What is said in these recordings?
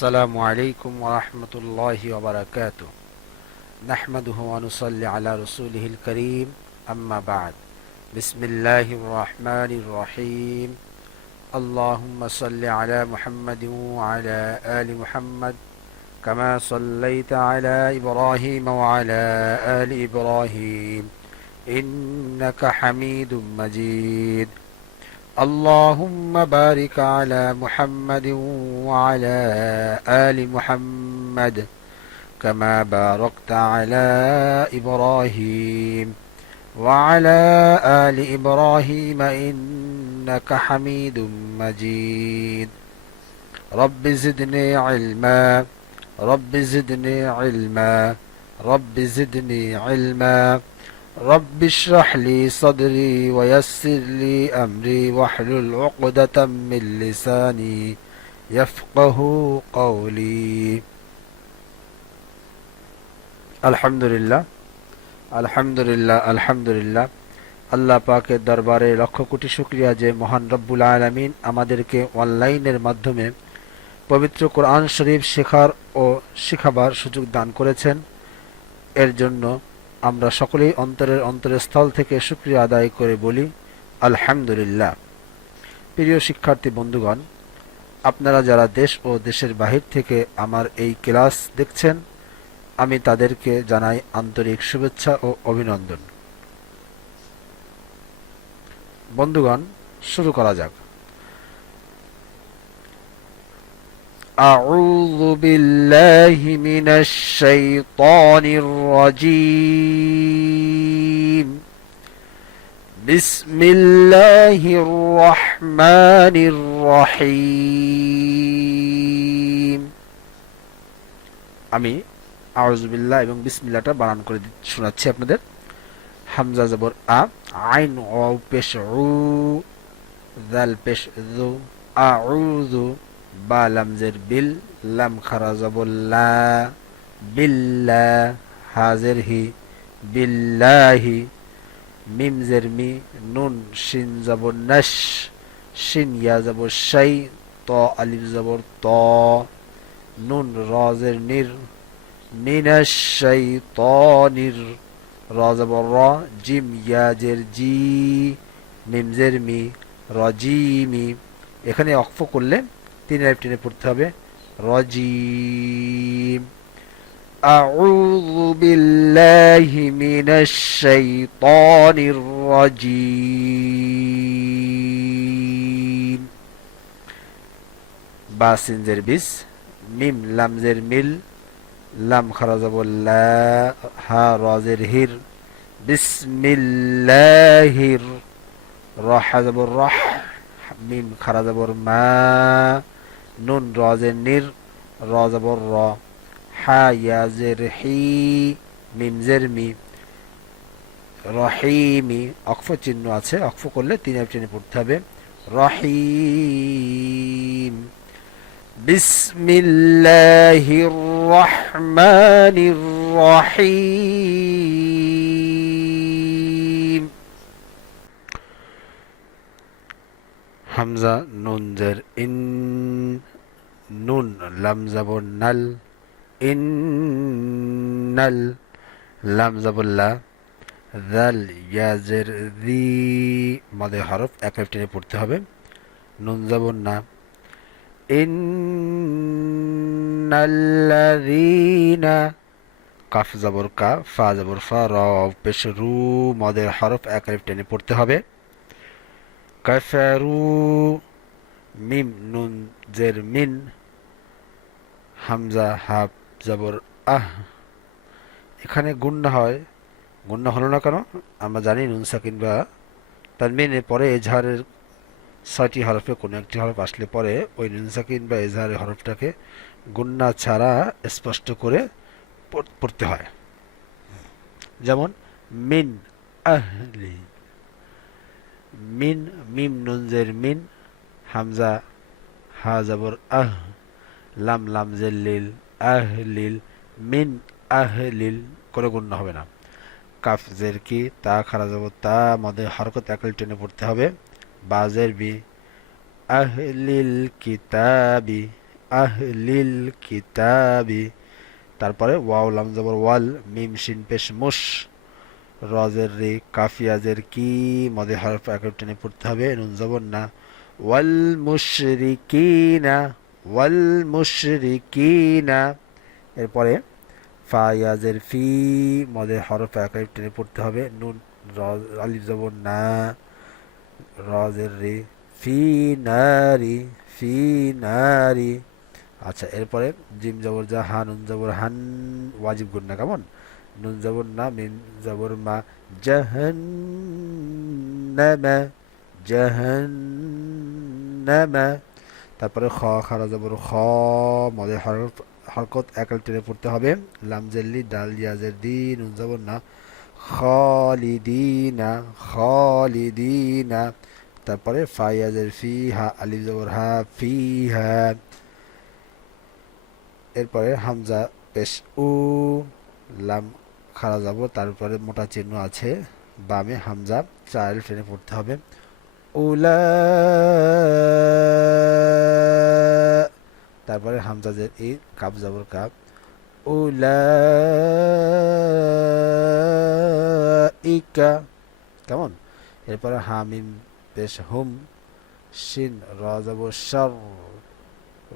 السلام عليكم ورحمة الله وبركاته. نحمده ونصلي على رسوله الكريم. أما بعد. بسم الله الرحمن الرحيم. اللهم صل على محمد وعلى آل محمد كما صليت على إبراهيم وعلى آل إبراهيم إنك حميد مجيد. اللهم بارك على محمد وعلى آل محمد كما باركت على إبراهيم وعلى آل إبراهيم إنك حميد مجيد. رب زدني علما رب زدني علما رب زدني علما. رب اشرح لي صدري ويسر لي أمري واحلل عقدة من لساني يفقه قولي. আলহামদুলিল্লাহ আলহামদুলিল্লাহ আলহামদুলিল্লাহ। আল্লাহ পাকের দরবারে লক্ষ কোটি শুকরিয়া যে মহান রব্বুল আলামিন আমাদেরকে অনলাইনের মাধ্যমে পবিত্র কোরআন শরীফ শেখার ও শিখাবার সুযোগ দান করেছেন। এর জন্য আমরা সকলেই অন্তরের স্থল থেকে শুকরিয়া আদায় করে বলি আলহামদুলিল্লাহ। প্রিয় শিক্ষার্থী বন্ধুগণ, আপনারা যারা দেশ ও দেশের বাহির থেকে আমার এই ক্লাস দেখছেন, আমি তাদেরকে জানাই আন্তরিক শুভেচ্ছা ও অভিনন্দন। বন্ধুগণ, শুরু করা যাক। أعوذ بالله من الشيطان الرجيم. بسم الله الرحمن الرحيم. আমি আউযু বিল্লাহ এবং বিসমিল্লাহটা বানান করে শোনাচ্ছি আপনাদের। হামজা জবর আ, আইন ওয়াও পেশ উ, দাল পেশ যু, আউযু, বা লাম জের বিল, লাম খারা জবর লা, বিল্লা, হাজের হি, বিল্লাহি, মিম জের মি, নুন শিন জবর নশ, শিন ইয়া জবর শাই, ত আলিফ জবর ত, নুন র জের নির, মিনাশ শাইতানির, র জবর র, জিম ইয়া জের জি, মিম জের মি, রজিমি। এখানে অক্ফ করলে তিন আলিফ টেনে পড়তে হবে, রজিম। আউযু বিল্লাহি মিনাশ শাইতানির রাজিম। বা সিন জের বিস, মিম লাম জের মিল, লাম খারা জবর লা, হা র জের হির, বিসমিল্লাহির, র হা জবর রহ, মিম খারা জবর মা, নুন র জের নির, র জবর র, হা ইয়া জের হি, মিম জের মি, রহিমি। অক্ফ চিহ্ন আছে, অক্ফ করলে তিন আলিফ টেনে পড়তে হবে, রহিম। বিসমিল্লাহির রহমানির রহিম। হামজা নুন জের ইন, নুন লাম জবর নাল, ইন্নাল, লাম জবর লা, যাল ইয়া জের যি, মদে হরফ এক আলিফ টেনে পড়তে হবে, নুন জবর না, ইন্নাল্লাযীনা, কাফ জবর কা, ফা জবর ফা, র পেশ রু, মদের হরফ এক আলিফ টেনে পড়তে হবে, কাফারু, মিম নুন জের মিন, হামজা হা জবর আহ। এখানে গুন্না হয়, গুন্না হলো না কেন? আমরা জানি নুন সাকিন বা তানবিনের পরে এজহারের ৬টি হরফে কোনো একটি হরফ আসলে পরে ওই নুন সাকিন বা এজহারের হরফটাকে গুন্না ছাড়া স্পষ্ট করে পড়তে হয়। যেমন মিন আহলি, মিন, মিম নুন জের মিন, হামজা হা জবর আহ, লাম লাম জের লিল, আহলিল, মিন আহলিল, করে গুণ্য হবে না। কাফ জের কি, তা খারা জবর তা, মধ্যে হরকত এক আলিফ টেনে পড়তে হবে, বা জের বি, আহলিল কিতাবি, আহলিল কিতাবি। তারপরে ওয়াও লাম জবর ওয়াল, মিম শিন পেশ মুশ, রজের রে, কাফিয়াজের কি, মদে হরফ একক টেনে পড়তে হবে, নুন জবর না, ওয়াল মুশরিকিনা, ওয়াল মুশরিকিনা। এরপরে ফায়াজের ফি, মদে হরফ একক টেনে পড়তে হবে, নুন আলিফ জবর না, রজের রে, ফি নারি, ফি নারি। আচ্ছা, এরপরে জিম জবর যা, হা নুন জবর হান, ওয়াজিব গুন্না কেমন, নুন জবর না, মিম জবর মা, জাহান্নামা, জাহান্নামা। তারপরে খ খারা জবর খ, মদে হরফ হরকত একাল টেনে পড়তে হবে, লাম জেল্লি ডাল ইয়াজের দি, নুন জবর না, খালিদিনা, খালিদিনা। তারপরে ফায়াজের ফি, হা আলিফ জবর হা, ফিহা। এরপরে হামজা পেশ উ, লাম খাড়া যাব, তারপরে মোটা চিহ্ন আছে বামে, হামজা চার ফেনে পড়তে হবে, উলা। তারপরে হামজাজের ই, কাপ যাবর কাপ, উলা ইকা কেমন। এরপরে হামিম পেশ হুম, শিন র যাব শর,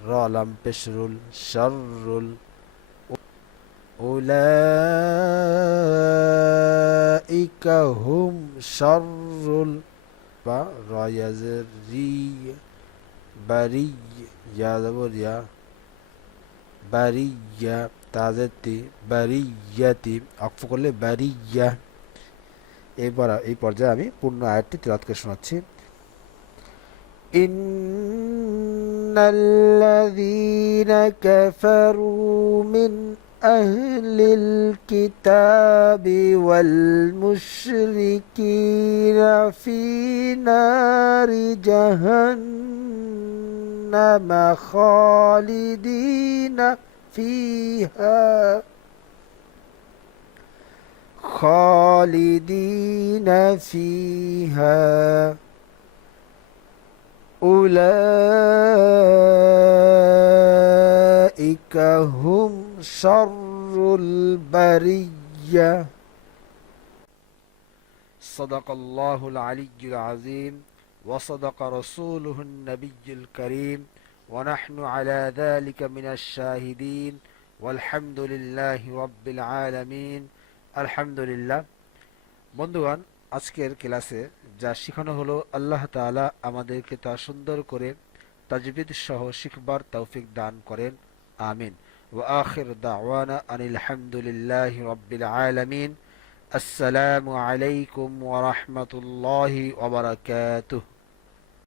র লাম পেশ রুল, শররুল, উলাইকা হুম শাররুল, বা রায়াজের রি, বারি, ইয়া যাবর ইয়া, বারিয়া, তাজেতি, বারিয়াতি, অক্ফ করলে বারিয়া। এবার এই পর্যায়ে আমি পূর্ণ আয়াতটি তিলাওয়াত করে শোনাচ্ছি। ইন্নাল্লাযীনা কাফারু মিন أهل الكتاب والمشركين في نار جهنم خالدين فيها، خالدين فيها أولئك هم شر البرية. صدق الله العلي العظيم وصدق رسوله النبي الكريم ونحن على ذلك من الشاهدين والحمد لله رب العالمين. الحمد لله. বন্ধুগণ, আজকের ক্লাসে যা শেখানো হলো, আল্লাহ তাআলা আমাদেরকে তা সুন্দর করে তাজবিদ সহ শিখবার তৌফিক দান করেন, আমিন। ওয়া আখির দাওয়ানা আনিল হামদুলিল্লাহি রাব্বিল আলামিন। আসসালামু আলাইকুম ওয়া রাহমাতুল্লাহি ওয়া বারাকাতুহু।